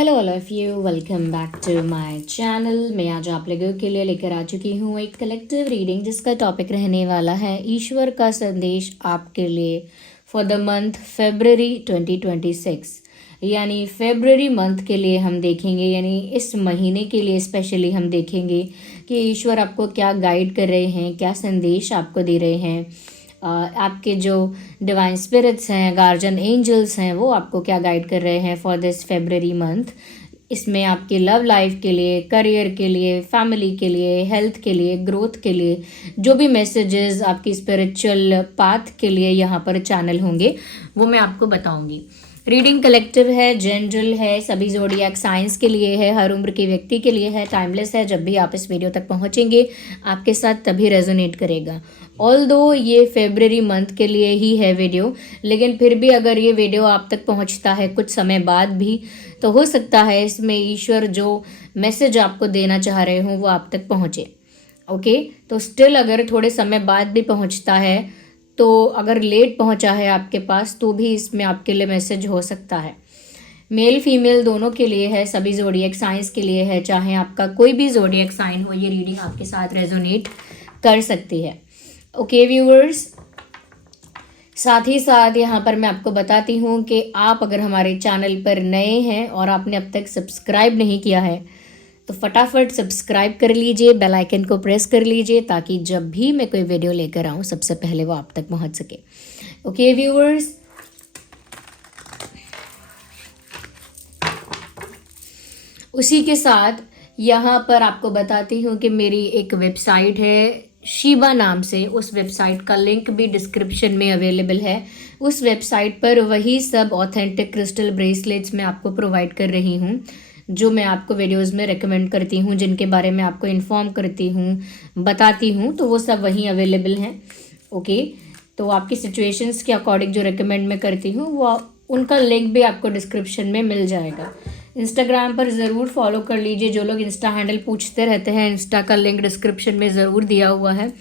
Hello all of you, welcome back to my channel. मैं आज आप लोगों के लिए लेकर आ चुकी हूँ एक कलेक्टिव रीडिंग जिसका टॉपिक रहने वाला है ईश्वर का संदेश आपके लिए फॉर द मंथ February 2026। यानी फेबररी मंथ के लिए हम देखेंगे, यानी इस महीने के लिए स्पेशली हम देखेंगे कि ईश्वर आपको क्या गाइड कर रहे हैं, क्या संदेश आपको दे रहे हैं। आपके जो डिवाइन स्पिरिट्स हैं, गार्जियन एंजल्स हैं, वो आपको क्या गाइड कर रहे हैं फॉर दिस फेबररी मंथ। इसमें आपकी लव लाइफ के लिए, करियर के लिए, फैमिली के लिए, हेल्थ के लिए, ग्रोथ के लिए जो भी मैसेजेस आपकी स्पिरिचुअल पाथ के लिए यहाँ पर चैनल होंगे वो मैं आपको बताऊंगी। रीडिंग कलेक्टिव है, जनरल है, सभी ज़ोडिएक साइंस के लिए है, हर उम्र के व्यक्ति के लिए है, टाइमलेस है। जब भी आप इस वीडियो तक पहुंचेंगे आपके साथ तभी रेजोनेट करेगा। ऑल्दो ये फेबररी मंथ के लिए ही है वीडियो, लेकिन फिर भी अगर ये वीडियो आप तक पहुंचता है कुछ समय बाद भी तो हो सकता है इसमें ईश्वर जो मैसेज आपको देना चाह रहे हों वो आप तक पहुँचे। ओके, तो स्टिल अगर थोड़े समय बाद भी पहुंचता है तो अगर लेट पहुंचा है आपके पास तो भी इसमें आपके लिए मैसेज हो सकता है। मेल फीमेल दोनों के लिए है, सभी ज़ोडिएक साइंस के लिए है। चाहे आपका कोई भी ज़ोडिएक साइन हो, ये रीडिंग आपके साथ रेजोनेट कर सकती है। ओके व्यूअर्स, साथ ही साथ यहाँ पर मैं आपको बताती हूँ कि आप अगर हमारे चैनल पर नए हैं और आपने अब तक सब्सक्राइब नहीं किया है तो फटाफट सब्सक्राइब कर लीजिए, बेल आइकन को प्रेस कर लीजिए ताकि जब भी मैं कोई वीडियो लेकर आऊँ सबसे पहले वो आप तक पहुँच सके। ओके व्यूअर्स, उसी के साथ यहाँ पर आपको बताती हूँ कि मेरी एक वेबसाइट है शिबा नाम से। उस वेबसाइट का लिंक भी डिस्क्रिप्शन में अवेलेबल है। उस वेबसाइट पर वही सब ऑथेंटिक क्रिस्टल ब्रेसलेट्स मैं आपको प्रोवाइड कर रही हूँ जो मैं आपको वीडियोस में रेकमेंड करती हूँ, जिनके बारे में आपको इन्फॉर्म करती हूँ, बताती हूँ, तो वो सब वहीं अवेलेबल हैं। ओके, तो आपकी सिचुएशंस के अकॉर्डिंग जो रेकमेंड मैं करती हूँ वो उनका लिंक भी आपको डिस्क्रिप्शन में मिल जाएगा। इंस्टाग्राम पर ज़रूर फॉलो कर लीजिए। जो लोग इंस्टा हैंडल पूछते रहते हैं, इंस्टा का लिंक डिस्क्रिप्शन में ज़रूर दिया हुआ है।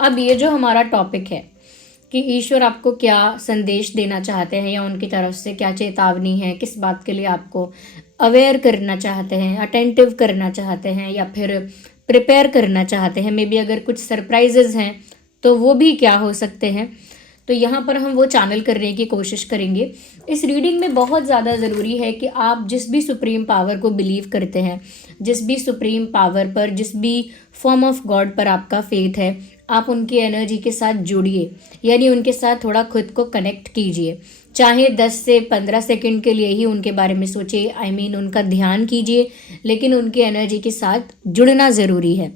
अब ये जो हमारा टॉपिक है कि ईश्वर आपको क्या संदेश देना चाहते हैं या उनकी तरफ से क्या चेतावनी है, किस बात के लिए आपको अवेयर करना चाहते हैं, अटेंटिव करना चाहते हैं या फिर प्रिपेयर करना चाहते हैं, मे बी अगर कुछ सरप्राइजेज हैं तो वो भी क्या हो सकते हैं, तो यहाँ पर हम वो चैनल करने की कोशिश करेंगे। इस रीडिंग में बहुत ज़्यादा ज़रूरी है कि आप जिस भी सुप्रीम पावर को बिलीव करते हैं, जिस भी सुप्रीम पावर पर, जिस भी फॉर्म ऑफ गॉड पर आपका फेथ है, आप उनकी एनर्जी के साथ जुड़िए, यानी उनके साथ थोड़ा खुद को कनेक्ट कीजिए। चाहे 10 से 15 सेकंड के लिए ही उनके बारे में सोचिए, आई मीन उनका ध्यान कीजिए, लेकिन उनकी एनर्जी के साथ जुड़ना ज़रूरी है।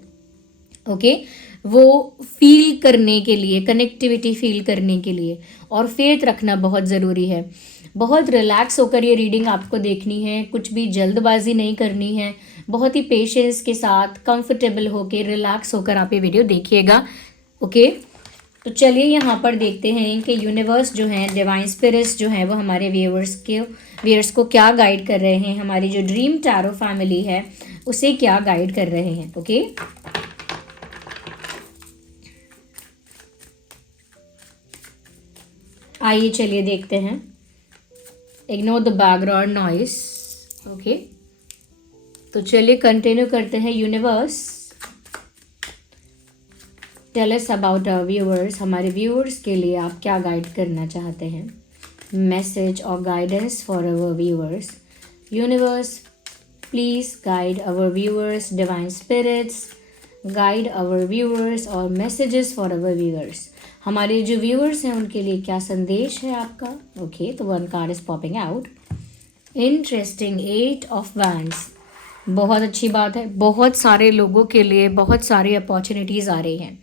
ओके, वो फील करने के लिए, कनेक्टिविटी फील करने के लिए और फेथ रखना बहुत ज़रूरी है। बहुत रिलैक्स होकर ये रीडिंग आपको देखनी है, कुछ भी जल्दबाजी नहीं करनी है। बहुत ही पेशेंस के साथ, कंफर्टेबल होकर, रिलैक्स होकर आप ये वीडियो देखिएगा। ओके, तो चलिए यहाँ पर देखते हैं कि यूनिवर्स जो है, डिवाइन स्पिरिट्स जो है, वो हमारे व्यूअर्स को क्या गाइड कर रहे हैं, हमारी जो ड्रीम टैरो फैमिली है उसे क्या गाइड कर रहे हैं। ओके, आइए चलिए देखते हैं। Ignore the background noise. Okay, तो चलिए कंटिन्यू करते हैं। Universe, tell us about our viewers, हमारे व्यूअर्स के लिए आप क्या गाइड करना चाहते हैं। मैसेज और guidance for our viewers. Universe, please guide our viewers, divine spirits guide our viewers और मैसेजेस फॉर आवर व्यूअर्स। हमारे जो व्यूअर्स हैं उनके लिए क्या संदेश है आपका। ओके, तो one card is popping out. Interesting, 8 of wands. बहुत अच्छी बात है। बहुत सारे लोगों के लिए बहुत सारी अपॉर्चुनिटीज़ आ रही हैं।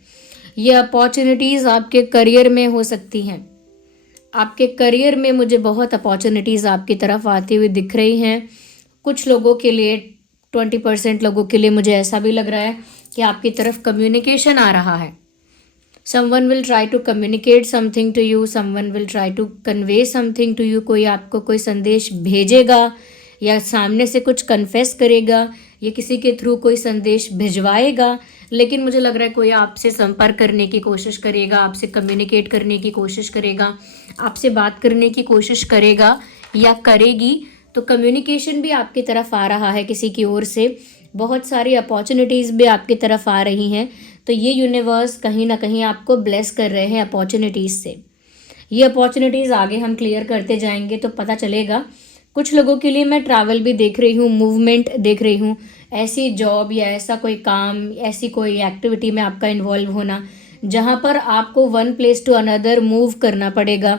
ये अपॉर्चुनिटीज़ आपके करियर में हो सकती हैं। आपके करियर में मुझे बहुत अपॉर्चुनिटीज़ आपकी तरफ आती हुई दिख रही हैं। कुछ लोगों के लिए, 20% लोगों के लिए मुझे ऐसा भी लग रहा है कि आपकी तरफ कम्युनिकेशन आ रहा है। Someone will try to communicate something to you, someone will try to convey something to you। कोई आपको कोई संदेश भेजेगा या सामने से कुछ कन्फेस करेगा या किसी के थ्रू कोई संदेश भिजवाएगा, लेकिन मुझे लग रहा है कोई आपसे संपर्क करने की कोशिश करेगा, आपसे कम्युनिकेट करने की कोशिश करेगा, आपसे बात करने की कोशिश करेगा या करेगी। तो कम्युनिकेशन भी आपकी तरफ आ रहा है किसी की ओर से, बहुत सारी अपॉर्चुनिटीज़ भी आपकी तरफ आ रही हैं। तो ये यूनिवर्स कहीं ना कहीं आपको ब्लेस कर रहे हैं अपॉर्चुनिटीज़ से। ये अपॉर्चुनिटीज़ आगे हम क्लियर करते जाएंगे तो पता चलेगा। कुछ लोगों के लिए मैं ट्रैवल भी देख रही हूँ, मूवमेंट देख रही हूँ, ऐसी जॉब या ऐसा कोई काम, ऐसी कोई एक्टिविटी में आपका इन्वॉल्व होना जहाँ पर आपको one place to another move करना पड़ेगा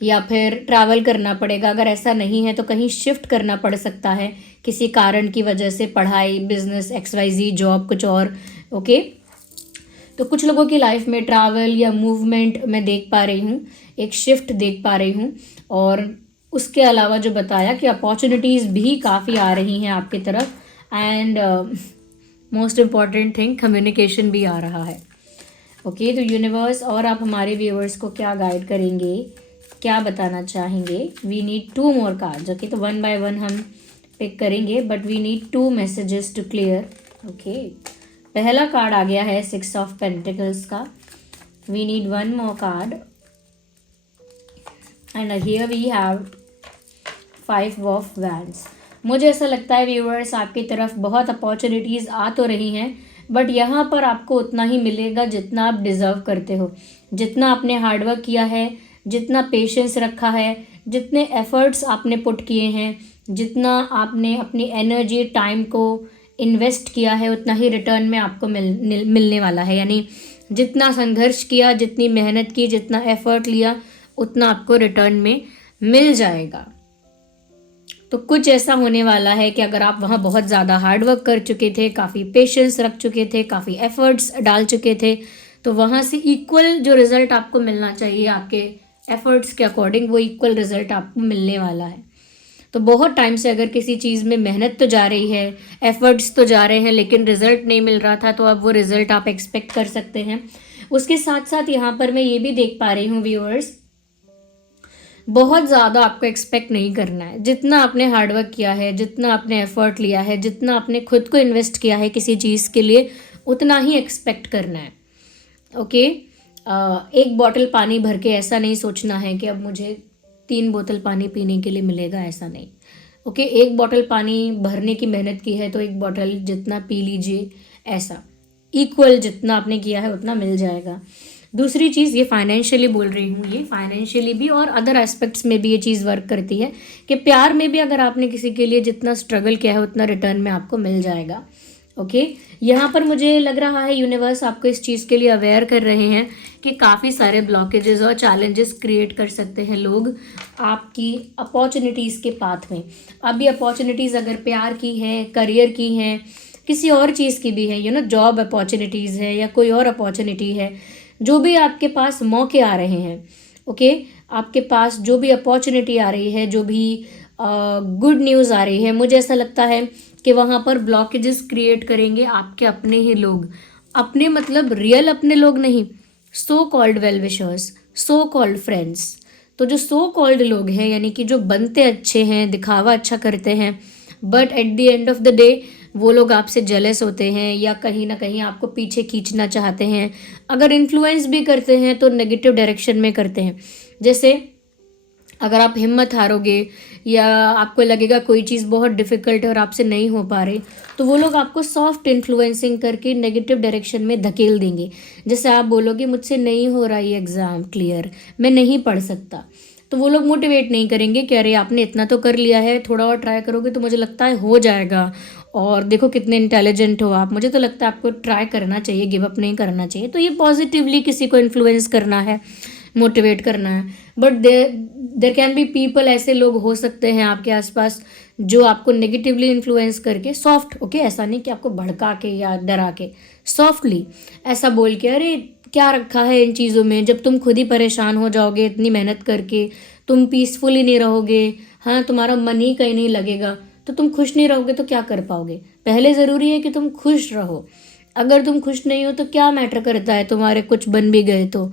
या फिर ट्रैवल करना पड़ेगा। अगर ऐसा नहीं है तो कहीं शिफ्ट करना पड़ सकता है किसी कारण की वजह से, पढ़ाई, बिजनेस, XYZ, जॉब, कुछ और। ओके, तो कुछ लोगों की लाइफ में ट्रैवल या मूवमेंट मैं देख पा रही हूँ, एक शिफ्ट देख पा रही हूँ। और उसके अलावा जो बताया कि अपॉर्चुनिटीज़ भी काफ़ी आ रही हैं आपकी तरफ, and most important thing communication भी आ रहा है। ओके, तो यूनिवर्स और आप हमारे व्यूअर्स को क्या गाइड करेंगे, क्या बताना चाहेंगे? We need 2 more cards. Okay, तो 1 बाय 1 हम पिक करेंगे, but we need 2 messages to clear. Okay, पहला कार्ड आ गया है 6 ऑफ पेंटिकल्स का। We need 1 more card and here we have 5 of wands. मुझे ऐसा लगता है व्यूअर्स आपकी तरफ बहुत अपॉर्चुनिटीज़ आ तो रही हैं, बट यहाँ पर आपको उतना ही मिलेगा जितना आप डिज़र्व करते हो, जितना आपने हार्डवर्क किया है, जितना पेशेंस रखा है, जितने एफर्ट्स आपने पुट किए हैं, जितना आपने अपनी एनर्जी, टाइम को इन्वेस्ट किया है, उतना ही रिटर्न में आपको मिलने वाला है। यानी जितना संघर्ष किया, जितनी मेहनत की, जितना एफर्ट लिया, उतना आपको रिटर्न में मिल जाएगा। तो कुछ ऐसा होने वाला है कि अगर आप वहाँ बहुत ज़्यादा हार्डवर्क कर चुके थे, काफ़ी पेशेंस रख चुके थे, काफ़ी एफर्ट्स डाल चुके थे, तो वहाँ से इक्वल जो रिज़ल्ट आपको मिलना चाहिए आपके एफर्ट्स के अकॉर्डिंग, वो इक्वल रिज़ल्ट आपको मिलने वाला है। तो बहुत टाइम से अगर किसी चीज़ में मेहनत तो जा रही है, एफर्ट्स तो जा रहे हैं, लेकिन रिज़ल्ट नहीं मिल रहा था, तो अब वो रिज़ल्ट आप एक्सपेक्ट कर सकते हैं। उसके साथ साथ यहाँ पर मैं ये भी देख पा रही हूँ व्यूअर्स, बहुत ज़्यादा आपको एक्सपेक्ट नहीं करना है। जितना आपने हार्डवर्क किया है, जितना आपने एफर्ट लिया है, जितना आपने खुद को इन्वेस्ट किया है किसी चीज़ के लिए, उतना ही एक्सपेक्ट करना है। ओके, एक बॉटल पानी भर के ऐसा नहीं सोचना है कि अब मुझे 3 बोतल पानी पीने के लिए मिलेगा, ऐसा नहीं। ओके, एक बॉटल पानी भरने की मेहनत की है तो एक बॉटल जितना पी लीजिए, ऐसा इक्वल जितना आपने किया है उतना मिल जाएगा। दूसरी चीज़, ये फाइनेंशियली बोल रही हूँ, ये फाइनेंशियली भी और अदर एस्पेक्ट्स में भी ये चीज़ वर्क करती है कि प्यार में भी अगर आपने किसी के लिए जितना स्ट्रगल किया है उतना रिटर्न में आपको मिल जाएगा। ओके, यहाँ पर मुझे लग रहा है यूनिवर्स आपको इस चीज़ के लिए अवेयर कर रहे हैं कि काफ़ी सारे ब्लॉकेजेस और चैलेंजेस क्रिएट कर सकते हैं लोग आपकी अपॉर्चुनिटीज़ के पाथ में। अब ये अपॉर्चुनिटीज़ अगर प्यार की है, करियर की हैं, किसी और चीज़ की भी है, जॉब अपॉर्चुनिटीज़ है या कोई और अपॉर्चुनिटी है, जो भी आपके पास मौके आ रहे हैं, ओके, आपके पास जो भी अपॉर्चुनिटी आ रही है, जो भी गुड न्यूज़ आ रही है, मुझे ऐसा लगता है कि वहाँ पर ब्लॉकेजेस क्रिएट करेंगे आपके अपने ही लोग। अपने मतलब रियल अपने लोग नहीं, so called well wishers, so called friends. तो जो सो कॉल्ड लोग हैं, यानी कि जो बनते अच्छे हैं, दिखावा अच्छा करते हैं, but at the end of the day वो लोग आपसे जेलस होते हैं या कहीं ना कहीं आपको पीछे खींचना चाहते हैं। अगर इन्फ्लुएंस भी करते हैं तो नेगेटिव डायरेक्शन में करते हैं। जैसे अगर आप हिम्मत हारोगे या आपको लगेगा कोई चीज़ बहुत डिफ़िकल्ट है और आपसे नहीं हो पा रही, तो वो लोग आपको सॉफ्ट इन्फ्लुएंसिंग करके नेगेटिव डायरेक्शन में धकेल देंगे। जैसे आप बोलोगे मुझसे नहीं हो रहा ये एग्ज़ाम क्लियर, मैं नहीं पढ़ सकता, तो वो लोग मोटिवेट नहीं करेंगे कि अरे आपने इतना तो कर लिया है, थोड़ा और ट्राई करोगे तो मुझे लगता है हो जाएगा, और देखो कितने इंटेलिजेंट हो आप, मुझे तो लगता है आपको ट्राई करना चाहिए, गिव अप नहीं करना चाहिए। तो ये पॉजिटिवली किसी को इन्फ्लुएंस करना है, मोटिवेट करना है। But there can be people, ऐसे लोग हो सकते हैं आपके आसपास जो आपको नेगेटिवली इन्फ्लुएंस करके सॉफ्ट, ओके, ऐसा नहीं कि आपको भड़का के या डरा के, सॉफ्टली ऐसा बोल के अरे क्या रखा है इन चीज़ों में, जब तुम खुद ही परेशान हो जाओगे इतनी मेहनत करके, तुम पीसफुल ही नहीं रहोगे, हाँ तुम्हारा मन ही कहीं नहीं लगेगा, तो तुम खुश नहीं रहोगे तो क्या कर पाओगे। पहले ज़रूरी है कि तुम खुश रहो। अगर तुम खुश नहीं हो तो क्या मैटर करता है तुम्हारे कुछ बन भी गए तो,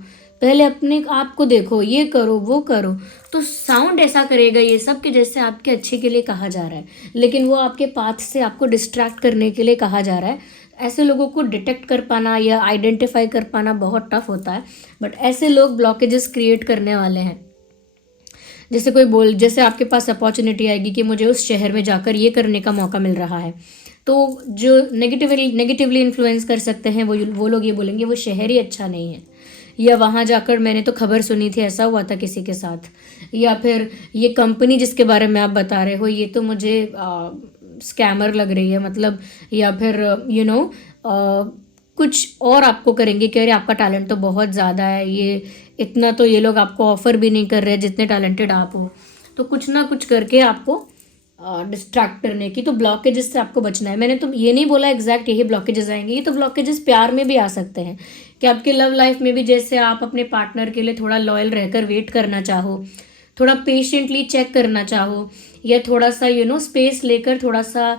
पहले अपने आप को देखो, ये करो वो करो। तो साउंड ऐसा करेगा ये सब कि जैसे आपके अच्छे के लिए कहा जा रहा है, लेकिन वो आपके पाथ से आपको डिस्ट्रैक्ट करने के लिए कहा जा रहा है। ऐसे लोगों को डिटेक्ट कर पाना या आइडेंटिफाई कर पाना बहुत टफ होता है, बट ऐसे लोग ब्लॉकेजेस क्रिएट करने वाले हैं। जैसे आपके पास अपॉर्चुनिटी आएगी कि मुझे उस शहर में जाकर ये करने का मौका मिल रहा है, तो जो नेगेटिवली इन्फ्लुएंस कर सकते हैं वो लोग ये बोलेंगे वो शहर ही अच्छा नहीं है, या वहाँ जाकर मैंने तो खबर सुनी थी ऐसा हुआ था किसी के साथ, या फिर ये कंपनी जिसके बारे में आप बता रहे हो ये तो मुझे स्कैमर लग रही है, मतलब, या फिर कुछ और आपको करेंगे कि अरे आपका टैलेंट तो बहुत ज़्यादा है, ये इतना तो ये लोग आपको ऑफर भी नहीं कर रहे जितने टैलेंटेड आप हो, तो कुछ ना कुछ करके आपको डिस्ट्रैक्ट करने की, तो ब्लॉकेजेस से आपको बचना है। मैंने तो ये नहीं बोला एग्जैक्ट यही ब्लॉकेजेस आएंगे, ये तो ब्लॉकेजेस प्यार में भी आ सकते हैं कि आपके लव लाइफ में भी जैसे आप अपने पार्टनर के लिए थोड़ा लॉयल रहकर वेट करना चाहो, थोड़ा पेशेंटली चेक करना चाहो, या थोड़ा सा स्पेस लेकर थोड़ा सा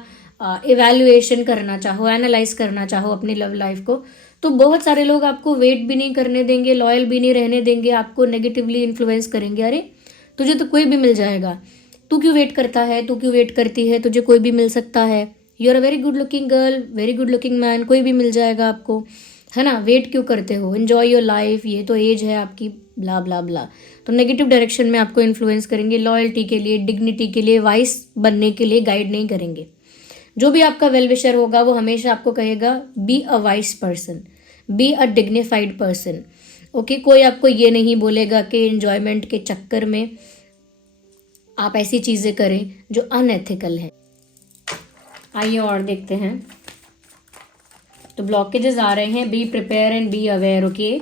इवैल्यूएशन करना चाहो, एनालाइज करना चाहो अपनी लव लाइफ को, तो बहुत सारे लोग आपको वेट भी नहीं करने देंगे, लॉयल भी नहीं रहने देंगे, आपको नेगेटिवली इन्फ्लुएंस करेंगे। अरे तुझे तो कोई भी मिल जाएगा, तू क्यों वेट करता है, तू क्यों वेट करती है, तुझे कोई भी मिल सकता है, you are a very good looking girl, very good looking man, कोई भी मिल जाएगा आपको, है ना, वेट क्यों करते हो, एन्जॉय योर लाइफ, ये तो एज है आपकी, ब्ला ब्ला ब्ला। तो नेगेटिव डायरेक्शन में आपको इन्फ्लुएंस करेंगे, लॉयल्टी के लिए, डिग्निटी के लिए, वाइस बनने के लिए गाइड नहीं करेंगे। जो भी आपका वेल विशर होगा वो हमेशा आपको कहेगा be a wise person, be a dignified person, okay. कोई आपको ये नहीं बोलेगा कि एन्जॉयमेंट के चक्कर में आप ऐसी चीज़ें करें जो अनएथिकल है। आइए और देखते हैं। तो ब्लॉकेजेस आ रहे हैं, be prepare and be aware, okay.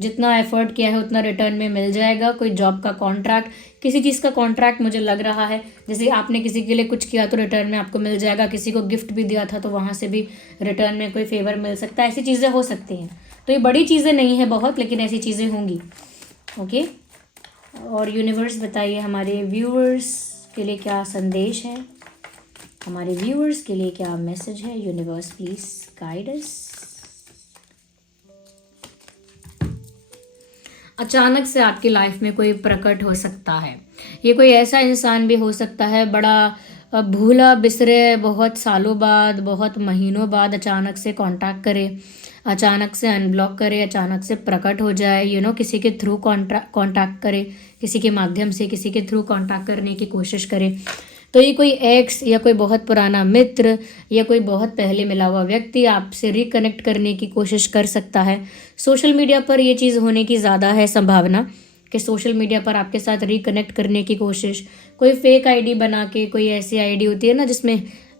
जितना एफर्ट किया है उतना रिटर्न में मिल जाएगा। कोई जॉब का कॉन्ट्रैक्ट, किसी चीज़ का कॉन्ट्रैक्ट मुझे लग रहा है, जैसे आपने किसी के लिए कुछ किया तो रिटर्न में आपको मिल जाएगा, किसी को गिफ्ट भी दिया था तो वहाँ से भी रिटर्न में कोई फेवर मिल सकता है, ऐसी चीज़ें हो सकती हैं। तो ये बड़ी चीज़ें नहीं है बहुत, लेकिन ऐसी चीज़ें होंगी, ओके। और यूनिवर्स बताइए हमारे व्यूअर्स के लिए क्या संदेश है, हमारे व्यूअर्स के लिए क्या मैसेज है, यूनिवर्स प्लीज गाइड अस। अचानक से आपकी लाइफ में कोई प्रकट हो सकता है, ये कोई ऐसा इंसान भी हो सकता है बड़ा भूला बिसरे, बहुत सालों बाद, बहुत महीनों बाद अचानक से कांटेक्ट करे, अचानक से अनब्लॉक करे, अचानक से प्रकट हो जाए, किसी के थ्रू कांटेक्ट करे, किसी के माध्यम से किसी के थ्रू कांटेक्ट करने की कोशिश करे। तो ये कोई एक्स या कोई बहुत पुराना मित्र या कोई बहुत पहले मिला हुआ व्यक्ति आपसे रिकनेक्ट करने की कोशिश कर सकता है। सोशल मीडिया पर ये चीज़ होने की ज़्यादा है संभावना कि सोशल मीडिया पर आपके साथ रिकनेक्ट करने की कोशिश, कोई फेक आईडी बना के, कोई ऐसी आईडी होती है ना जिसमें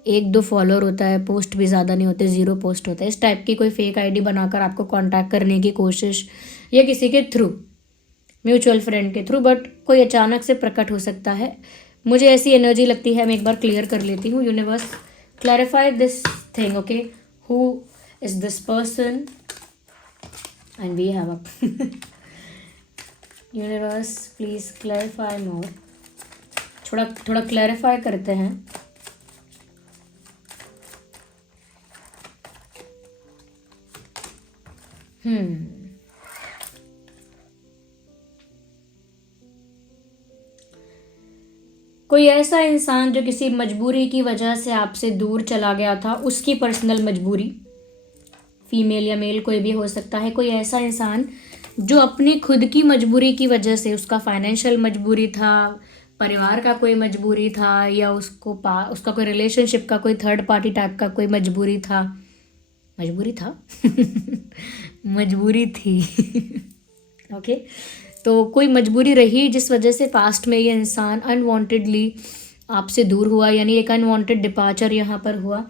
1-2 फॉलोअर होता है, पोस्ट भी ज़्यादा नहीं होते, 0 पोस्ट होता है, इस टाइप की कोई फेक आईडी बनाकर आपको कांटेक्ट करने की कोशिश, या किसी के थ्रू, म्यूचुअल फ्रेंड के थ्रू, बट कोई अचानक से प्रकट हो सकता है। मुझे ऐसी एनर्जी लगती है, मैं एक बार क्लियर कर लेती हूँ। Universe clarify this thing, okay, who is this person and we have a universe please clarify more, थोड़ा क्लैरिफाई करते हैं। कोई ऐसा इंसान जो किसी मजबूरी की वजह से आपसे दूर चला गया था, उसकी पर्सनल मजबूरी, फीमेल या मेल कोई भी हो सकता है, कोई ऐसा इंसान जो अपनी खुद की मजबूरी की वजह से, उसका फाइनेंशियल मजबूरी था, परिवार का कोई मजबूरी था, या उसका कोई रिलेशनशिप का कोई थर्ड पार्टी टाइप का कोई मजबूरी था मजबूरी थी ओके। तो कोई मजबूरी रही जिस वजह से पास्ट में ये इंसान अनवांटेडली आपसे दूर हुआ, यानी एक अनवांटेड डिपार्चर यहाँ पर हुआ।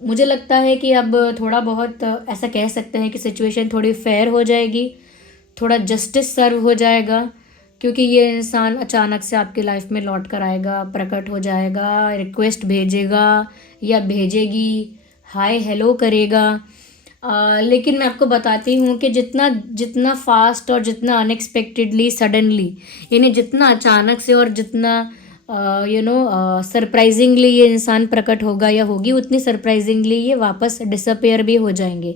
मुझे लगता है कि अब थोड़ा बहुत ऐसा कह सकते हैं कि सिचुएशन थोड़ी फेयर हो जाएगी, थोड़ा जस्टिस सर्व हो जाएगा, क्योंकि ये इंसान अचानक से आपकी लाइफ में लौट कर आएगा, प्रकट हो जाएगा, रिक्वेस्ट भेजेगा या भेजेगी, हाय हेलो करेगा। लेकिन मैं आपको बताती हूँ कि जितना फास्ट और जितना अनएक्सपेक्टेडली सडनली, यानी जितना अचानक से और जितना सरप्राइजिंगली ये इंसान प्रकट होगा या होगी, उतनी सरप्राइजिंगली ये वापस डिसअपेयर भी हो जाएंगे,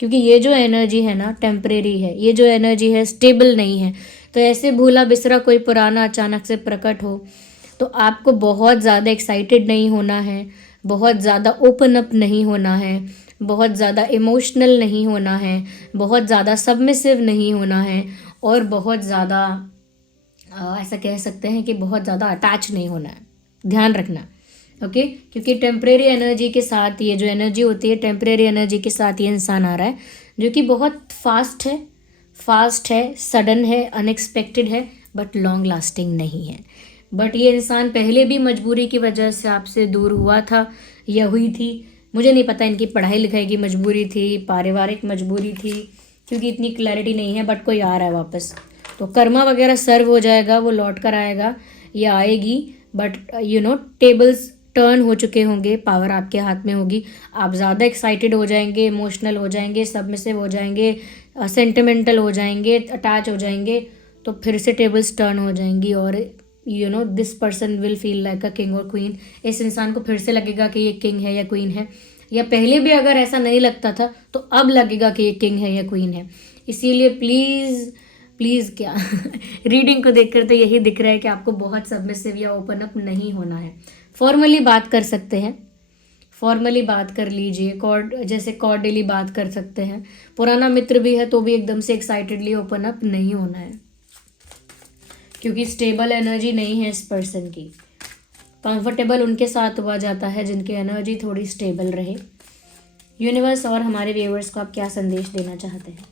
क्योंकि ये जो एनर्जी है ना टेम्परेरी है, ये जो एनर्जी है स्टेबल नहीं है। तो ऐसे भूला बिसरा कोई पुराना अचानक से प्रकट हो तो आपको बहुत ज़्यादा एक्साइटेड नहीं होना है, बहुत ज़्यादा ओपन अप नहीं होना है, बहुत ज़्यादा इमोशनल नहीं होना है, बहुत ज़्यादा सबमिसिव नहीं होना है, और बहुत ज़्यादा ऐसा कह सकते हैं कि बहुत ज़्यादा अटैच नहीं होना है, ध्यान रखना। ओके क्योंकि टेम्परेरी एनर्जी के साथ ये जो एनर्जी होती है, टेम्परेरी एनर्जी के साथ ये इंसान आ रहा है जो कि बहुत फास्ट है, सडन है, अनएक्सपेक्टेड है, बट लॉन्ग लास्टिंग नहीं है। बट ये इंसान पहले भी मजबूरी की वजह से आपसे दूर हुआ था या हुई थी, मुझे नहीं पता इनकी पढ़ाई लिखाई की मजबूरी थी, पारिवारिक मजबूरी थी, क्योंकि इतनी क्लैरिटी नहीं है, बट कोई आ रहा है वापस। तो कर्मा वगैरह सर्व हो जाएगा, वो लौट कर आएगा या आएगी, बट टेबल्स टर्न हो चुके होंगे, पावर आपके हाथ में होगी, आप ज़्यादा एक्साइटेड हो जाएंगे, इमोशनल हो जाएंगे, सबमिसिव हो जाएंगे, सेंटिमेंटल हो जाएंगे, अटैच हो जाएंगे, तो फिर से टेबल्स टर्न हो जाएंगी और this person will feel like a king और क्वीन। इस इंसान को फिर से लगेगा कि ये किंग है या क्वीन है, या पहले भी अगर ऐसा नहीं लगता था तो अब लगेगा कि ये किंग है या क्वीन है। इसीलिए प्लीज़ क्या रीडिंग को देखकर तो यही दिख रहा है कि आपको बहुत सबमिसिव या ओपन अप नहीं होना है। फॉर्मली बात कर सकते हैं, फॉर्मली बात कर लीजिए, जैसे कॉर्डियली बात कर सकते हैं। पुराना मित्र भी है तो भी एकदम से एक्साइटेडली ओपन अप नहीं होना है, क्योंकि स्टेबल एनर्जी नहीं है इस पर्सन की। कंफर्टेबल उनके साथ हुआ जाता है जिनकी एनर्जी थोड़ी स्टेबल रहे। यूनिवर्स और हमारे व्यूअर्स को आप क्या संदेश देना चाहते हैं?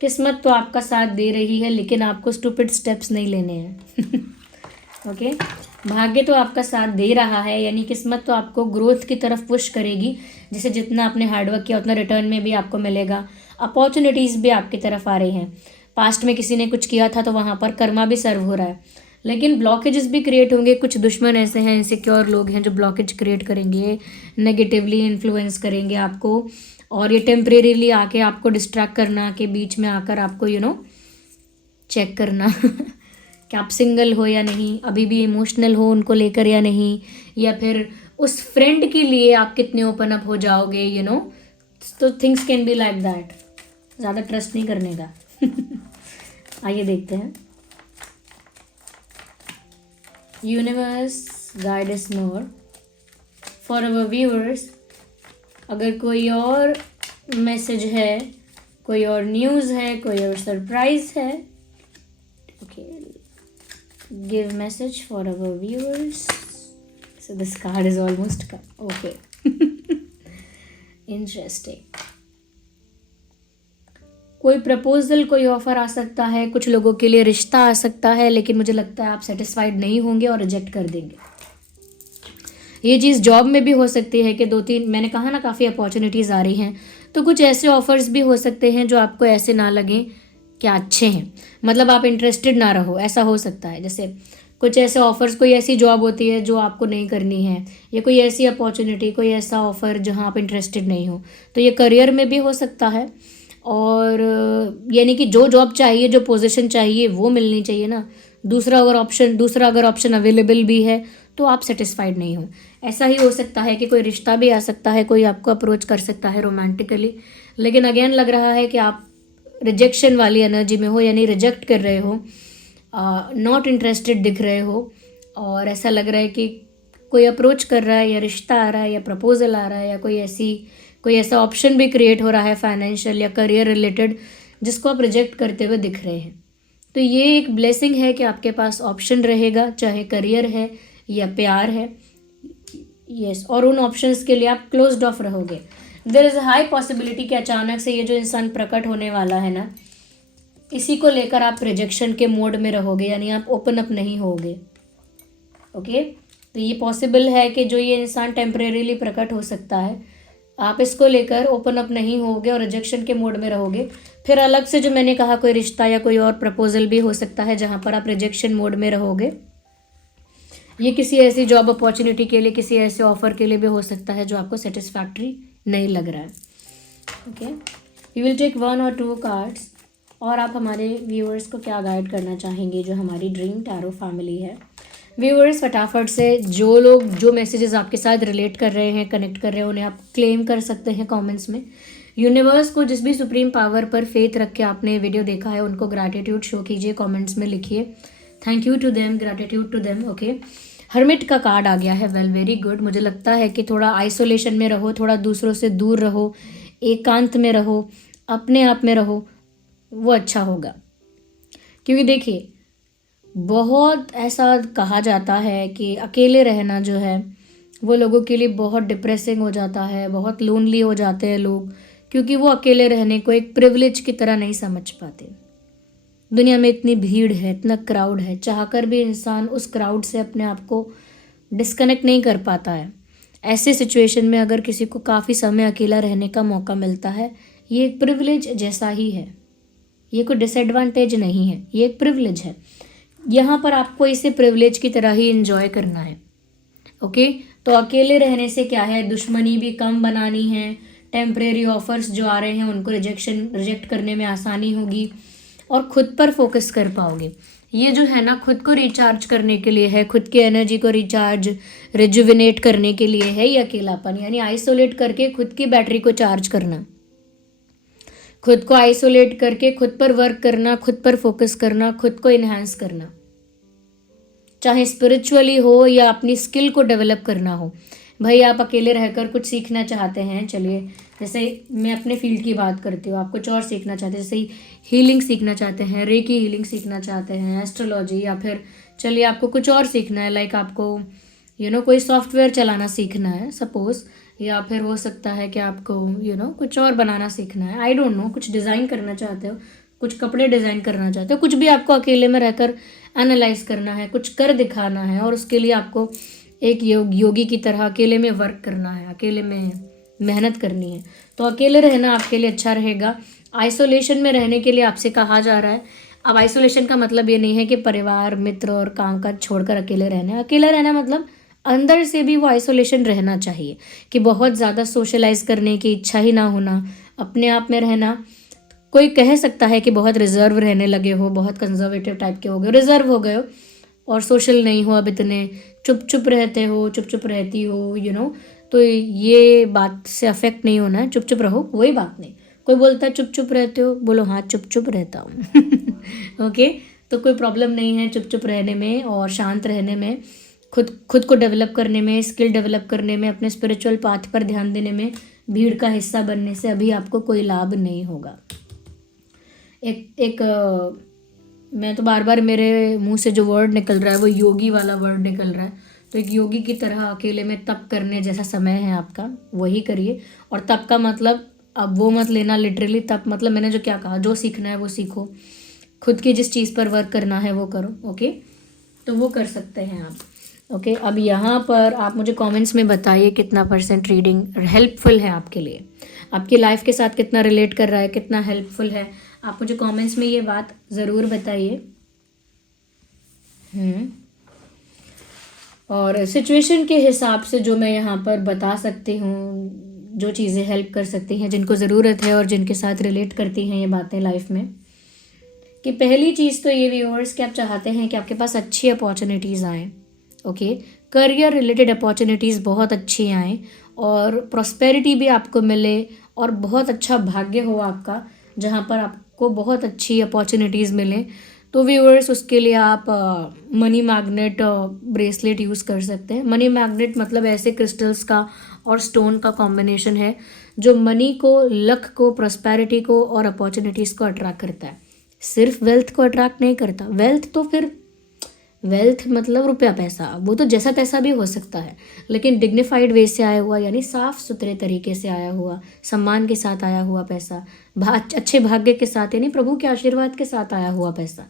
किस्मत तो आपका साथ दे रही है, लेकिन आपको स्टूपिड स्टेप्स नहीं लेने हैं ओके भाग्य तो आपका साथ दे रहा है, यानी किस्मत तो आपको ग्रोथ की तरफ पुश करेगी। जैसे जितना आपने हार्डवर्क किया उतना रिटर्न में भी आपको मिलेगा। अपॉर्चुनिटीज़ भी आपकी तरफ आ रही हैं। पास्ट में किसी ने कुछ किया था तो वहाँ पर कर्मा भी सर्व हो रहा है, लेकिन ब्लॉकेजेस भी क्रिएट होंगे। कुछ दुश्मन ऐसे हैं, इनसिक्योर लोग हैं जो ब्लॉकेज क्रिएट करेंगे, नेगेटिवली इन्फ्लुएंस करेंगे आपको, और ये टेम्परेरीली आके आपको डिस्ट्रैक्ट करना, के बीच में आकर आपको चेक करना कि आप सिंगल हो या नहीं, अभी भी इमोशनल हो उनको लेकर या नहीं, या फिर उस फ्रेंड के लिए आप कितने ओपन अप हो जाओगे तो things can be like that. ज़्यादा ट्रस्ट नहीं करने का आइए देखते हैं। Universe guide us more for our viewers. अगर कोई और मैसेज है, कोई और न्यूज़ है, कोई और सरप्राइज है, okay, give message for our viewers. So this card is almost come, okay interesting. कोई प्रपोजल, कोई ऑफर आ सकता है, कुछ लोगों के लिए रिश्ता आ सकता है, लेकिन मुझे लगता है आप सेटिस्फाइड नहीं होंगे और रिजेक्ट कर देंगे। ये चीज़ जॉब में भी हो सकती है कि 2-3, मैंने कहा ना, काफ़ी अपॉर्चुनिटीज़ आ रही हैं, तो कुछ ऐसे ऑफर्स भी हो सकते हैं जो आपको ऐसे ना लगें क्या अच्छे हैं, मतलब आप इंटरेस्टेड ना रहो, ऐसा हो सकता है। जैसे कुछ ऐसे ऑफर्स, कोई ऐसी जॉब होती है जो आपको नहीं करनी है, या कोई ऐसी अपॉर्चुनिटी, कोई ऐसा ऑफर जहां आप इंटरेस्टेड नहीं हो, तो ये करियर में भी हो सकता है। और यानी कि जो जॉब चाहिए, जो पोजीशन चाहिए वो मिलनी चाहिए ना। दूसरा अगर ऑप्शन अवेलेबल भी है तो आप सेटिस्फाइड नहीं हो। ऐसा ही हो सकता है कि कोई रिश्ता भी आ सकता है, कोई आपको अप्रोच कर सकता है रोमांटिकली, लेकिन अगेन लग रहा है कि आप रिजेक्शन वाली एनर्जी में हो, यानी रिजेक्ट कर रहे हो, नॉट इंटरेस्टेड दिख रहे हो, और ऐसा लग रहा है कि कोई अप्रोच कर रहा है, या रिश्ता आ रहा है, या प्रपोजल आ रहा है, या कोई ऐसा ऑप्शन भी क्रिएट हो रहा है फाइनेंशियल या करियर रिलेटेड, जिसको आप रिजेक्ट करते हुए दिख रहे हैं। तो ये एक ब्लेसिंग है कि आपके पास ऑप्शन रहेगा, चाहे करियर है या प्यार है, यस, और उन ऑप्शंस के लिए आप क्लोज्ड ऑफ रहोगे। There is a high possibility कि अचानक से ये जो इंसान प्रकट होने वाला है ना, इसी को लेकर आप रिजेक्शन के मोड में रहोगे, यानी आप ओपन अप नहीं होगे। ओके, तो ये पॉसिबल है कि जो ये इंसान टेम्परेरीली प्रकट हो सकता है, आप इसको लेकर ओपन अप नहीं होगे और रिजेक्शन के मोड में रहोगे। फिर अलग से जो मैंने कहा, कोई रिश्ता या कोई और प्रपोजल भी हो सकता है जहाँ पर आप रिजेक्शन मोड में रहोगे। ये किसी ऐसी जॉब अपॉर्चुनिटी के लिए, किसी ऐसे ऑफर के लिए भी हो सकता है जो आपको सेटिस्फैक्ट्री नहीं लग रहा है। ओके, वी विल टेक 1 और 2 कार्ड्स, और आप हमारे व्यूअर्स को क्या गाइड करना चाहेंगे, जो हमारी ड्रीम टैरो फैमिली है। व्यूअर्स, फटाफट से जो लोग जो मैसेजेस आपके साथ रिलेट कर रहे हैं, कनेक्ट कर रहे हैं, उन्हें आप क्लेम कर सकते हैं कमेंट्स में। यूनिवर्स को जिस भी सुप्रीम पावर पर फेथ रख के आपने वीडियो देखा है, उनको ग्रैटिट्यूड शो कीजिए, कमेंट्स में लिखिए thank you to them, gratitude to them. Okay, hermit का कार्ड आ गया है, वेल वेरी गुड। मुझे लगता है कि थोड़ा आइसोलेशन में रहो, थोड़ा दूसरों से दूर रहो, एकांत में रहो, अपने आप में रहो, वो अच्छा होगा। क्योंकि देखिए, बहुत ऐसा कहा जाता है कि अकेले रहना जो है वो लोगों के लिए बहुत डिप्रेसिंग हो जाता है, बहुत लोनली हो जाते हैं लोग, क्योंकि वो अकेले रहने को एक प्रिविलेज की तरह नहीं समझ पाते। दुनिया में इतनी भीड़ है, इतना क्राउड है, चाहकर भी इंसान उस क्राउड से अपने आप को डिस्कनेक्ट नहीं कर पाता है। ऐसे सिचुएशन में अगर किसी को काफ़ी समय अकेला रहने का मौका मिलता है, ये एक प्रिविलेज जैसा ही है, ये कोई डिसएडवांटेज नहीं है, ये एक प्रिविलेज है। यहाँ पर आपको इसे प्रिविलेज की तरह ही इंजॉय करना है। ओके, तो अकेले रहने से क्या है, दुश्मनी भी कम बनानी है, टेम्परेरी ऑफर्स जो आ रहे हैं उनको रिजेक्ट करने में आसानी होगी, और खुद पर फोकस कर पाओगे। ये जो है ना, खुद को रिचार्ज करने के लिए है, खुद की एनर्जी को रिजुविनेट करने के लिए है ये अकेलापन, यानी आइसोलेट करके खुद की बैटरी को चार्ज करना, खुद को आइसोलेट करके खुद पर वर्क करना, खुद पर फोकस करना, खुद को इन्हांस करना, चाहे स्पिरिचुअली हो या अपनी स्किल को डेवलप करना हो। भाई आप अकेले रहकर कुछ सीखना चाहते हैं, चलिए, जैसे मैं अपने फील्ड की बात करती हूँ, आप कुछ और सीखना चाहते हैं, जैसे हीलिंग सीखना चाहते हैं, रेकी हीलिंग सीखना चाहते हैं, एस्ट्रोलॉजी, या फिर चलिए आपको कुछ और सीखना है, लाइक आपको कोई सॉफ्टवेयर चलाना सीखना है सपोज, या फिर हो सकता है कि आपको कुछ और बनाना सीखना है, आई डोंट नो, कुछ डिज़ाइन करना चाहते हो, कुछ कपड़े डिज़ाइन करना चाहते हो, कुछ भी आपको अकेले में रहकर एनालाइज करना है, कुछ कर दिखाना है, और उसके लिए आपको एक योगी की तरह अकेले में वर्क करना है, अकेले में मेहनत करनी है। तो अकेले रहना आपके लिए अच्छा रहेगा। आइसोलेशन में रहने के लिए आपसे कहा जा रहा है, अब आइसोलेशन का मतलब ये नहीं है कि परिवार, मित्र और काम काज छोड़कर अकेले रहना है। अकेला रहना मतलब अंदर से भी वो आइसोलेशन रहना चाहिए, कि बहुत ज़्यादा सोशलाइज करने की इच्छा ही ना होना, अपने आप में रहना। कोई कह सकता है कि बहुत रिजर्व रहने लगे हो, बहुत कंजर्वेटिव टाइप के हो गए, रिजर्व हो गए हो और सोशल नहीं हो, अब इतने चुप चुप रहते हो, चुप चुप रहती हो, तो ये बात से अफेक्ट नहीं होना है, चुप चुप रहो, कोई बात नहीं। कोई बोलता है चुप चुप रहते हो, बोलो हाँ चुप चुप रहता हूँ। ओके, तो कोई प्रॉब्लम नहीं है चुप चुप रहने में और शांत रहने में, खुद को डेवलप करने में, स्किल डेवलप करने में, अपने स्पिरिचुअल पाथ पर ध्यान देने में। भीड़ का हिस्सा बनने से अभी आपको कोई लाभ नहीं होगा। मैं तो बार बार मेरे मुंह से जो वर्ड निकल रहा है वो योगी वाला वर्ड निकल रहा है, तो एक योगी की तरह अकेले में तप करने जैसा समय है आपका, वही करिए। और तप का मतलब अब वो मत लेना लिटरली, तप मतलब मैंने जो क्या कहा, जो सीखना है वो सीखो, खुद की जिस चीज़ पर वर्क करना है वो करो। ओके, तो वो कर सकते हैं आप। ओके, अब यहाँ पर आप मुझे कमेंट्स में बताइए कितना % रीडिंग हेल्पफुल है आपके लिए, आपकी लाइफ के साथ कितना रिलेट कर रहा है, कितना हेल्पफुल है। आप मुझे कमेंट्स में ये बात ज़रूर बताइए। और सिचुएशन के हिसाब से जो मैं यहाँ पर बता सकती हूँ, जो चीज़ें हेल्प कर सकती हैं, जिनको ज़रूरत है और जिनके साथ रिलेट करती हैं ये बातें लाइफ में, कि पहली चीज़ तो ये व्यूअर्स कि आप चाहते हैं कि आपके पास अच्छी अपॉर्चुनिटीज़ आएँ। ओके, करियर रिलेटेड अपॉर्चुनिटीज़ बहुत अच्छी आएँ और प्रॉस्पेरिटी भी आपको मिले और बहुत अच्छा भाग्य हो आपका, जहाँ पर आपको बहुत अच्छी अपॉर्चुनिटीज़ मिलें। तो व्यूअर्स उसके लिए आप मनी मैग्नेट ब्रेसलेट यूज़ कर सकते हैं। मनी मैग्नेट मतलब ऐसे क्रिस्टल्स का और स्टोन का कॉम्बिनेशन है जो मनी को, लक को, प्रॉस्पेरिटी को और अपॉर्चुनिटीज़ को अट्रैक्ट करता है। सिर्फ वेल्थ को अट्रैक्ट नहीं करता। वेल्थ तो फिर वेल्थ मतलब रुपया पैसा, वो तो जैसा तैसा भी हो सकता है, लेकिन डिग्निफाइड वे से आया हुआ, यानी साफ सुथरे तरीके से आया हुआ, सम्मान के साथ आया हुआ पैसा, अच्छे भाग्य के साथ, यानी प्रभु के आशीर्वाद के साथ आया हुआ पैसा,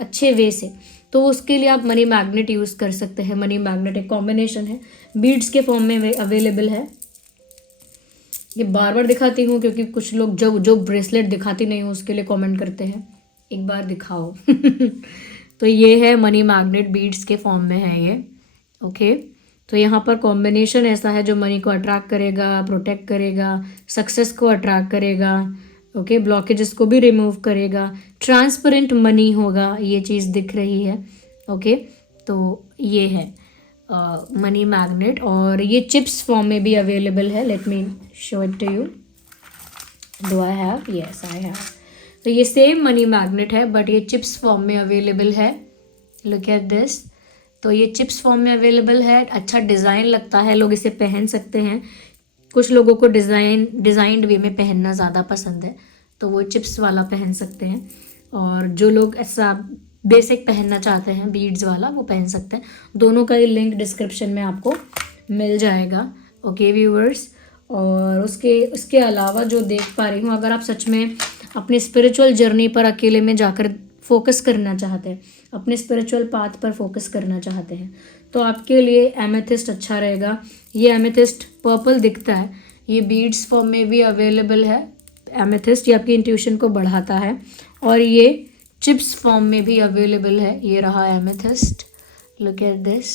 अच्छे वे से, तो उसके लिए आप मनी मैग्नेट यूज़ कर सकते हैं। मनी मैग्नेट एक कॉम्बिनेशन है, बीड्स के फॉर्म में अवेलेबल है। ये बार बार दिखाती हूँ क्योंकि कुछ लोग जो ब्रेसलेट दिखाती नहीं हूँ उसके लिए कमेंट करते हैं, एक बार दिखाओ। तो ये है मनी मैग्नेट, बीड्स के फॉर्म में है ये। ओके, तो यहाँ पर कॉम्बिनेशन ऐसा है जो मनी को अट्रैक्ट करेगा, प्रोटेक्ट करेगा, सक्सेस को अट्रैक्ट करेगा। ओके, ब्लॉकेजेस को भी रिमूव करेगा, ट्रांसपेरेंट मनी होगा, ये चीज़ दिख रही है। ओके, तो ये है मनी मैग्नेट, और ये चिप्स फॉर्म में भी अवेलेबल है। Let me show it to you. Do I have? Yes I have. तो ये सेम मनी मैग्नेट है बट ये चिप्स फॉर्म में अवेलेबल है। Look at this. तो ये चिप्स फॉर्म में अवेलेबल है, अच्छा डिज़ाइन लगता है, लोग इसे पहन सकते हैं। कुछ लोगों को डिज़ाइंड वे में पहनना ज़्यादा पसंद है तो वो चिप्स वाला पहन सकते हैं। और जो लोग ऐसा बेसिक पहनना चाहते हैं बीड्स वाला वो पहन सकते हैं। दोनों का ही लिंक डिस्क्रिप्शन में आपको मिल जाएगा। ओके व्यूअर्स, और उसके अलावा जो देख पा रही हूँ, अगर आप सच में अपनी स्पिरिचुअल जर्नी पर अकेले में जाकर फोकस करना चाहते हैं, अपने स्पिरिचुअल पाथ पर फोकस करना चाहते हैं, तो आपके लिए एमेथिस्ट अच्छा रहेगा। ये एमेथिस्ट पर्पल दिखता है, ये बीड्स फॉर्म में भी अवेलेबल है। एमेथिस्ट ये आपकी इंट्यूशन को बढ़ाता है, और ये चिप्स फॉर्म में भी अवेलेबल है। ये रहा एमेथिस्ट, लुक एट दिस।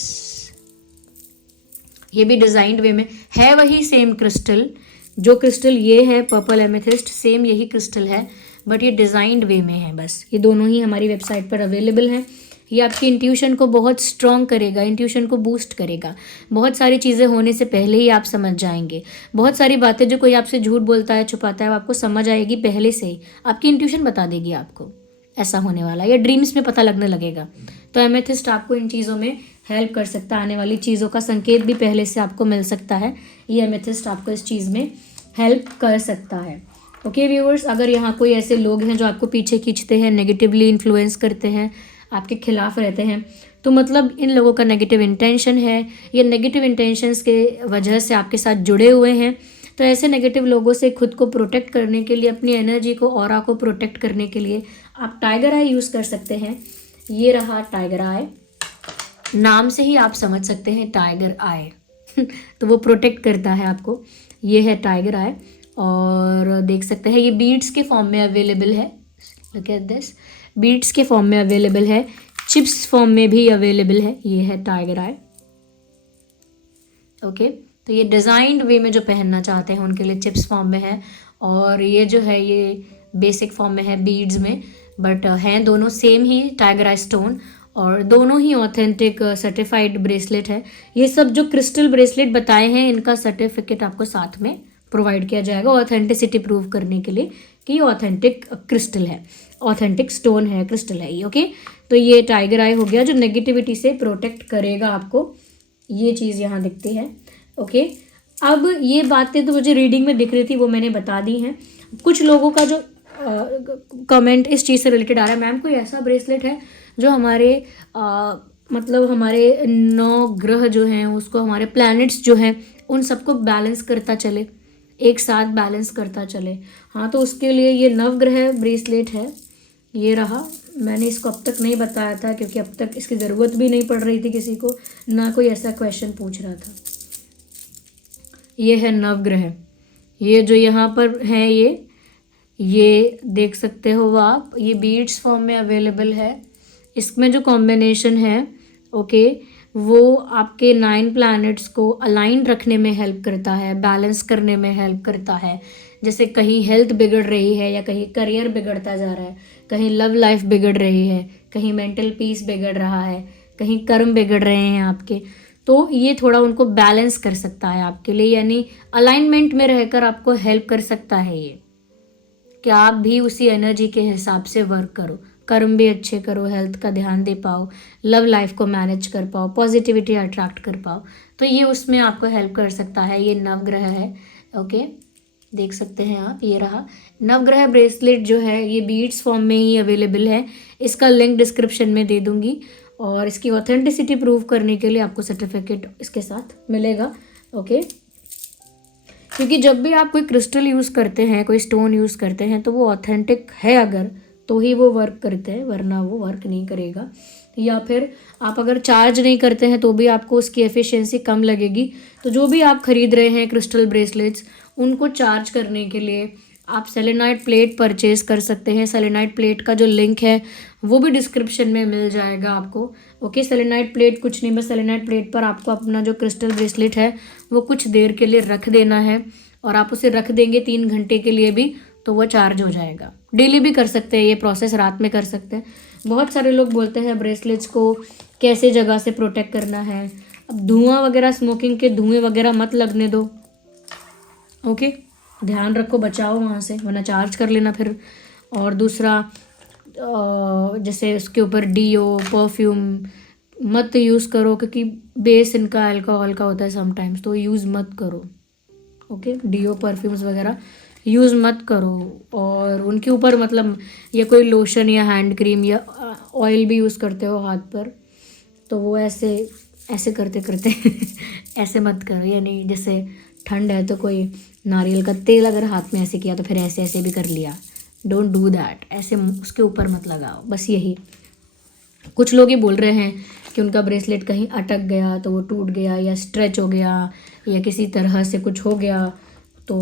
ये भी डिजाइंड वे में है, वही सेम क्रिस्टल, जो क्रिस्टल ये है पर्पल एमेथिस्ट, सेम यही क्रिस्टल है, बट ये डिजाइंड वे में है। बस ये दोनों ही हमारी वेबसाइट पर अवेलेबल हैं। ये आपकी इंट्यूशन को बहुत स्ट्रॉन्ग करेगा, इंट्यूशन को बूस्ट करेगा। बहुत सारी चीज़ें होने से पहले ही आप समझ जाएंगे। बहुत सारी बातें जो कोई आपसे झूठ बोलता है, छुपाता है, वो आपको समझ आएगी पहले से ही। आपकी इंट्यूशन बता देगी आपको ऐसा होने वाला, या ड्रीम्स में पता लगने लगेगा। तो एमेथिस्ट आपको इन चीज़ों में हेल्प कर सकता है। आने वाली चीज़ों का संकेत भी पहले से आपको मिल सकता है। ये एमेथिस्ट आपको इस चीज़ में हेल्प कर सकता है। ओके व्यूअर्स, अगर यहाँ कोई ऐसे लोग हैं जो आपको पीछे खींचते हैं, नेगेटिवली इन्फ्लुएंस करते हैं, आपके खिलाफ रहते हैं, तो मतलब इन लोगों का नेगेटिव इंटेंशन है। ये नेगेटिव इंटेंशंस के वजह से आपके साथ जुड़े हुए हैं। तो ऐसे नेगेटिव लोगों से खुद को प्रोटेक्ट करने के लिए, अपनी एनर्जी को, ऑरा को प्रोटेक्ट करने के लिए आप टाइगर आई यूज़ कर सकते हैं। ये रहा टाइगर आई, नाम से ही आप समझ सकते हैं टाइगर आई तो वो प्रोटेक्ट करता है आपको। ये है टाइगर आई, और देख सकते हैं ये बीड्स के फॉर्म में अवेलेबल है। लुक एट दिस, बीड्स के फॉर्म में अवेलेबल है, चिप्स फॉर्म में भी अवेलेबल है। ये है टाइगर आई। ओके, तो ये डिज़ाइंड वे में जो पहनना चाहते हैं उनके लिए चिप्स फॉर्म में है, और ये जो है ये बेसिक फॉर्म में है बीड्स में, बट हैं दोनों सेम ही टाइगर आई स्टोन, और दोनों ही ऑथेंटिक सर्टिफाइड ब्रेसलेट है। ये सब जो क्रिस्टल ब्रेसलेट बताए हैं, इनका सर्टिफिकेट आपको साथ में प्रोवाइड किया जाएगा ऑथेंटिसिटी प्रूव करने के लिए कि ये ऑथेंटिक क्रिस्टल है, ऑथेंटिक स्टोन है, क्रिस्टल है ये। ओके, तो ये टाइगर आई हो गया जो नेगेटिविटी से प्रोटेक्ट करेगा आपको। ये चीज़ यहाँ दिखती है। ओके, अब ये बातें तो मुझे रीडिंग में दिख रही थी, वो मैंने बता दी हैं। कुछ लोगों का जो कमेंट इस चीज़ से रिलेटेड आ रहा है, मैम कोई ऐसा ब्रेसलेट है जो हमारे मतलब हमारे 9 ग्रह जो हैं, उसको, हमारे प्लैनेट्स जो हैं, उन सबको बैलेंस करता चले, एक साथ बैलेंस करता चले। हाँ, तो उसके लिए ये नवग्रह ब्रेसलेट है। ये रहा, मैंने इसको अब तक नहीं बताया था क्योंकि अब तक इसकी ज़रूरत भी नहीं पड़ रही थी किसी को, ना कोई ऐसा क्वेश्चन पूछ रहा था। ये है नवग्रह, ये जो यहाँ पर है, ये देख सकते हो आप, ये बीड्स फॉर्म में अवेलेबल है। इसमें जो कॉम्बिनेशन है, ओके, वो आपके 9 प्लैनेट्स को अलाइन रखने में हेल्प करता है, बैलेंस करने में हेल्प करता है। जैसे कहीं हेल्थ बिगड़ रही है, या कहीं करियर बिगड़ता जा रहा है, कहीं लव लाइफ बिगड़ रही है, कहीं मेंटल पीस बिगड़ रहा है, कहीं कर्म बिगड़ रहे हैं आपके, तो ये थोड़ा उनको बैलेंस कर सकता है आपके लिए, यानी अलाइनमेंट में रहकर आपको हेल्प कर सकता है ये, कि आप भी उसी एनर्जी के हिसाब से वर्क करो, कर्म भी अच्छे करो, हेल्थ का ध्यान दे पाओ, लव लाइफ को मैनेज कर पाओ, पॉजिटिविटी अट्रैक्ट कर पाओ। तो ये उसमें आपको हेल्प कर सकता है। ये नवग्रह है। ओके, देख सकते हैं आप, ये रहा नवग्रह ब्रेसलेट जो है, ये बीड्स फॉर्म में ही अवेलेबल है। इसका लिंक डिस्क्रिप्शन में दे दूंगी, और इसकी ऑथेंटिसिटी प्रूव करने के लिए आपको सर्टिफिकेट इसके साथ मिलेगा। ओके, क्योंकि जब भी आप कोई क्रिस्टल यूज़ करते हैं, कोई स्टोन यूज़ करते हैं, तो वो ऑथेंटिक है अगर, तो ही वो वर्क करते हैं, वरना वो वर्क नहीं करेगा। या फिर आप अगर चार्ज नहीं करते हैं तो भी आपको उसकी एफिशिएंसी कम लगेगी। तो जो भी आप खरीद रहे हैं क्रिस्टल ब्रेसलेट्स, उनको चार्ज करने के लिए आप सेलेनाइट प्लेट परचेज कर सकते हैं। सेलेनाइट प्लेट का जो लिंक है वो भी डिस्क्रिप्शन में मिल जाएगा आपको। ओके, सेलेनाइट प्लेट कुछ नहीं, बस सेलेनाइट प्लेट पर आपको अपना जो क्रिस्टल ब्रेसलेट है वो कुछ देर के लिए रख देना है, और आप उसे रख देंगे 3 घंटे के लिए भी, तो वो चार्ज हो जाएगा। डेली भी कर सकते हैं ये प्रोसेस, रात में कर सकते हैं। बहुत सारे लोग बोलते हैं ब्रेसलेट्स को कैसे जगह से प्रोटेक्ट करना है। अब धुआं वगैरह, स्मोकिंग के धुएं वगैरह मत लगने दो। ओके, ध्यान रखो, बचाओ वहाँ से, वरना चार्ज कर लेना फिर। और दूसरा, जैसे उसके ऊपर डीओ, परफ्यूम मत यूज़ करो, क्योंकि बेस इनका अल्कोहल का होता है समटाइम्स, तो यूज़ मत करो। ओके, डीओ, परफ्यूम्स वगैरह यूज़ मत करो। और उनके ऊपर मतलब या कोई लोशन या हैंड क्रीम या ऑयल भी यूज़ करते हो हाथ पर, तो वो ऐसे ऐसे करते करते ऐसे मत करो। यानी जैसे ठंड है तो कोई नारियल का तेल अगर हाथ में ऐसे किया तो फिर ऐसे ऐसे भी कर लिया। डोंट डू दैट, ऐसे उसके ऊपर मत लगाओ। बस यही, कुछ लोग ये बोल रहे हैं कि उनका ब्रेसलेट कहीं अटक गया तो वो टूट गया, या स्ट्रेच हो गया, या किसी तरह से कुछ हो गया, तो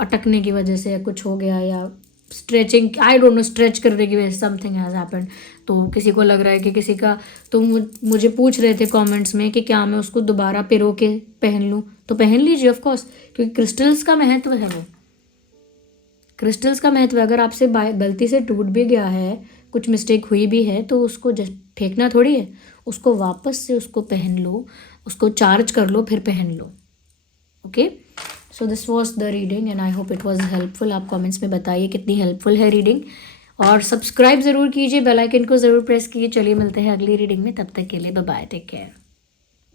अटकने की वजह से कुछ हो गया, या stretching, I don't know, stretch करने की वजह से समथिंग हैज़ हैपेंड। तो किसी को लग रहा है कि किसी का, तो मुझे पूछ रहे थे कमेंट्स में कि क्या मैं उसको दोबारा पिरो के पहन लूँ। तो पहन लीजिए ऑफ कोर्स, क्योंकि क्रिस्टल्स का महत्व है वो, क्रिस्टल्स का महत्व है। अगर आपसे गलती से टूट भी गया है, कुछ मिस्टेक हुई भी है, तो उसको जस्ट फेंकना थोड़ी है, उसको वापस से उसको पहन लो, उसको चार्ज कर लो, फिर पहन लो। Okay, so this was the reading and I hope it was helpful. आप कमेंट्स में बताइए कितनी हेल्पफुल है रीडिंग, और सब्सक्राइब ज़रूर कीजिए, बेल आइकन को ज़रूर प्रेस कीजिए। चलिए मिलते हैं अगली रीडिंग में, तब तक के लिए बाय बाय, टेक केयर।